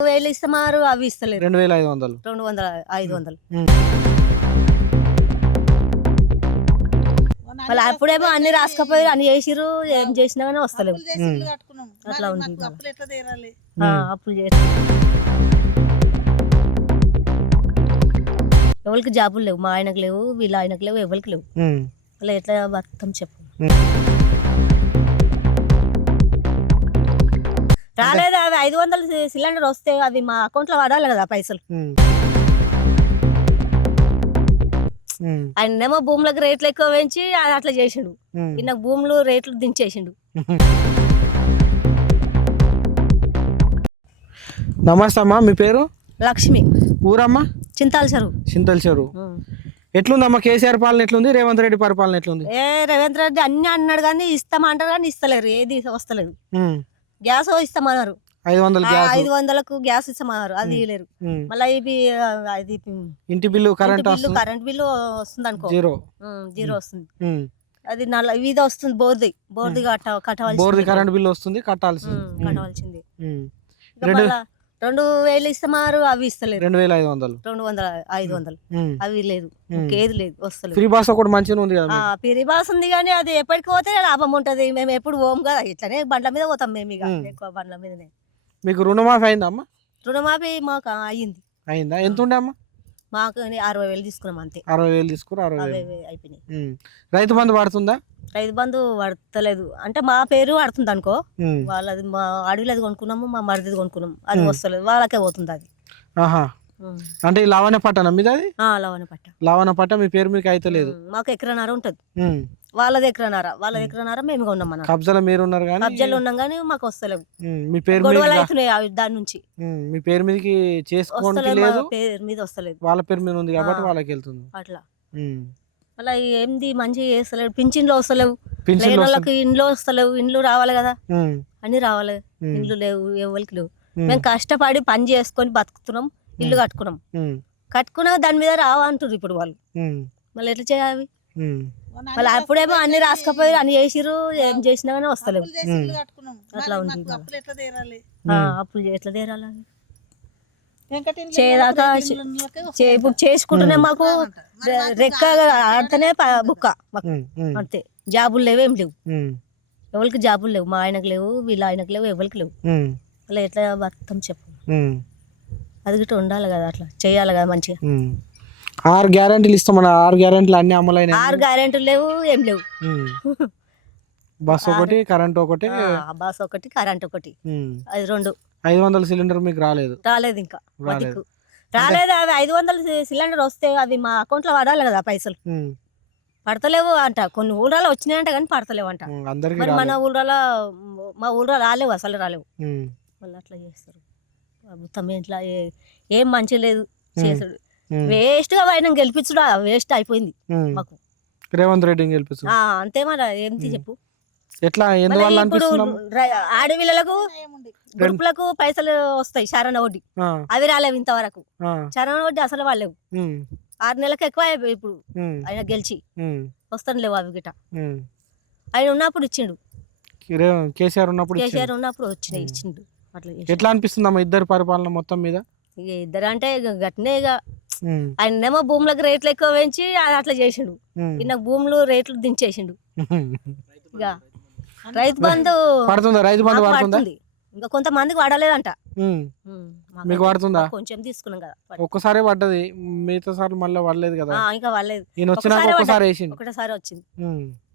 వేలు ఇస్తున్నారు అవి ఇస్తలేరు. రెండు వేల ఐదు వందలు. రెండు వందల ఐదు వందలు. మళ్ళీ అప్పుడేమో అన్ని రాసుకపోయారు అన్ని చేసిర్రు ఏం చేసినా కానీ వస్తలేవు. అట్లా ఉంది. ఆ, అప్పులు చేసి ఎవరికి జాబులు లేవు మా ఆయనకు లేవు వీళ్ళ ఆయనకు లేవు ఎవరికి లేవు. ఉమ్. అలా ఎట్లా బతుకుతాం చెప్పు. రాలేదు అవి ఐదు వందలు సిలిండర్ వస్తే అవి మా అకౌంట్లో పడాలి కదా పైసలు. ఉమ్. ఆయనేమో భూములకు రేట్లు ఎక్కువ పెంచి అది అట్లా చేసిండు. ఈయన భూములు రేట్లు దించేసిండు. నమస్తే అమ్మా మీ పేరు? లక్ష్మి. ఊరమ్మా? చింతాల చెరువు. చింతల చెరువు. ఎట్లుందమ్మా కేసీఆర్ పాలన ఎట్లుంది? రేవంత్ రెడ్డి పరిపాలన ఎట్లుంది? ఏ రేవంత్ రెడ్డి అన్ని అన్నాడు కానీ ఇస్తామంటారు కానీ ఇస్తలేరు ఏది వస్తలేదు. గ్యాస్ ఇస్తామన్నారు. ఐదు వందల వందలకు గ్యాస్ ఇస్తామన్నారు. అది ఇవ్వలేరు. మళ్ళీ ఇవి ఆ, అది ఇంటి బిల్లు కరెంట్ బిల్లు వస్తుంది. కరెంట్ బిల్లు వస్తుంది అనుకో జీరో జీరో వస్తుంది. అది నల్ల ఇది వస్తుంది బోర్ది. బోర్ది కట్ట కట్టవలసింది. బోర్ది కరెంట్ బిల్లు వస్తుంది కట్టాల్సింది. కట్టవలసింది. రెండు- వేలు ఇస్తామారు అవి ఇస్తలేరు. రెండు వేల ఐదు వందలు. రెండు వందల ఐదు వందలు. అవి లేదు. ఇంకేది లేదు వస్తలేదు ఫ్రీ బాస్ ఒకటి మంచిగా ఉంది కదా మీకు. పిరిబాస్ ఉంది కానీ అది ఎప్పటికి పోతే లాభం ఉంటది. మేము ఎప్పుడు పోము కదా ఇట్లనే బండ్ల మీద పోతాం మేము ఇక. ఎక్కువ బండ్ల మీదనే. మీకు రుణమాఫీ అయిందా అమ్మా? రుణమాఫీ మాకు అయ్యింది. అయిందా? ఎంత ఉండే అమ్మా? మాకు అరవై వేలు తీసుకున్నాం అంతే. అరవై వేలు తీసుకురు అరవై వేలు. అయిపోయినాయి. రైతు బంధు పడుతుందా రైతు బంధు పడతలేదు అంటే మా పేరు పడుతుంది అనుకో. వాళ్ళది మా అడవిలది కొనుక్కున్నాము మా మరిది కొనుక్కున్నాం అది. వస్తలేదు. వాళ్ళకే పోతుంది అది. ఆహా. అంటే ఈ లవణ పట్టణ మీద అది? ఆ, లవణ పట్ట లవణ పట్ట మీ పేరు మీకు అయితే లేదు మాకు ఎకరన్నర ఉంటుంది. ఉమ్. వాళ్ళది ఎకరన్నర వాళ్ళది ఎకరన్నర మేము కొన్నాం మన కబ్జాలో మీరు ఉన్నారు కానీ కబ్జాలు ఉన్నాం కానీ మాకు వస్తలేవు మీ పేరు గొడవలు మీద అవుతున్నాయి అవి దాని నుంచి మీ పేరు మీదకి మా లేదు పేరు మీద వస్తలేదు వాళ్ళ పేరు మీద ఉంది కాబట్టి. వాళ్ళకి వెళ్తుంది అట్లా. అలా ఏంది మంచిగా చేస్తలేవు పింఛన్లు వస్తలేవు లేని. వాళ్ళకి ఇండ్లు వస్తలేవు ఇండ్లు రావాలి కదా. అన్ని రావాలి. ఇండ్లు లేవు ఎవరికి లేవు. మేము కష్టపడి పని చేసుకొని బతుకుతున్నాం ఇల్లు కట్టుకున్నాం. కట్టుకున్నా దాని మీద రావా అంటారు ఇప్పుడు వాళ్ళు. మళ్ళీ ఎట్లా చేయాలి. మళ్ళీ అప్పుడేమో అన్ని రాసుకపోయారు అన్ని చేసిర్రు ఏం చేసినా కానీ వస్తలేవు. అట్లా ఉంది. అప్పులు ఎట్లా తీరాలి? చేయదాకా చే- ఇప్పుడు చేసుకుంటూనే మాకు రెక్క ఆడితేనే బుక్క. మాకు. అంతే. జాబులు లేవు ఏం లేవు. ఎవరికి జాబులు లేవు. మా ఆయనకు లేవు వీళ్ళ ఆయనకు లేవు ఎవరికి లేవు. అలా ఎట్లా బతుకుతాం చెప్పు. అది గిట్ట ఉండాలి కదా అట్లా చేయాలి కదా మంచిగా. ఆరు గ్యారంటీలు ఇస్తామన్న ఆరు గ్యారంటీలు అన్ని అమలైన ఆరు గ్యారెంటీలు లేవు ఏం లేవు. బస్ ఒకటి కరెంట్ ఒకటి. బస్ ఒకటి కరెంట్ ఒకటి. అది రెండు. ఐదు వందల సిలిండర్ మీకు రాలేదు. రాలేదు ఇంకా రాలేదు. రాలేదు అవి ఐదు వందలు సిలిండర్ వస్తే అవి మా అకౌంట్లో పడాలి కదా పైసలు. పడతలేవు అంట. కొన్ని ఊళ్ళలో వచ్చినాయంట కానీ పడతలేవు అంట మరి మన ఊళ్ళలో మా ఊళ్ళో రాలేవు అసలు రాలేవు. మళ్ళీ అట్లా చేస్తారు. ప్రభుత్వం ఇట్లా ఏ- మంచి లేదు. చేసుడు. వేస్ట్గా ఆయన గెలిపించుడు వేస్ట్ అయిపోయింది. మాకు. రేవంత్ రెడ్డిని గెలిపిస్తుంది అంతే మరి ఏంటి చెప్పు. ఎట్లా ఎందువల్ల అనిపిస్తున్నాం ఆడపిల్లలకు గ్రూపులకు పైసలు వస్తాయి చరణ వడ్డీ. అవి రాలేవు ఇంతవరకు. ఆ, చరణ వడ్డీ అసలు వాళ్ళేవు ఆరు నెలలకు ఎక్కువ అయిపోయి ఇప్పుడు. ఆయన గెలిచి. వస్తాను లేవు అవి గిట. ఆయన ఉన్నప్పుడు ఇచ్చిండు. కేసీఆర్ ఉన్నప్పుడు. కేసీఆర్ ఉన్నప్పుడు వచ్చినాయి ఇచ్చిండు. అట్లా. ఎట్లా అనిపిస్తుందమ్మా ఇద్దరు పరిపాలన మొత్తం మీద? ఇద్దరు అంటే గట్నే ఆయనేమో భూములకు రేట్లు ఎక్కువ పెంచి అట్లా చేసిండు. ఈయన భూములు రేట్లు దించేసిండు. ఇక రైతు బంధు పడుతుందా? రైతు బంధు పడుతుందా? ఇంకా కొంతమందికి పడలేదంట మాకు పడుతుందా కొంచెం తీసుకున్నాం కదా ఒక్కసారే పడ్డది. మిగతా సార్లు మళ్ళీ పడలేదు కదా. ఇంకా వచ్చినాక ఒకసారే వచ్చింది.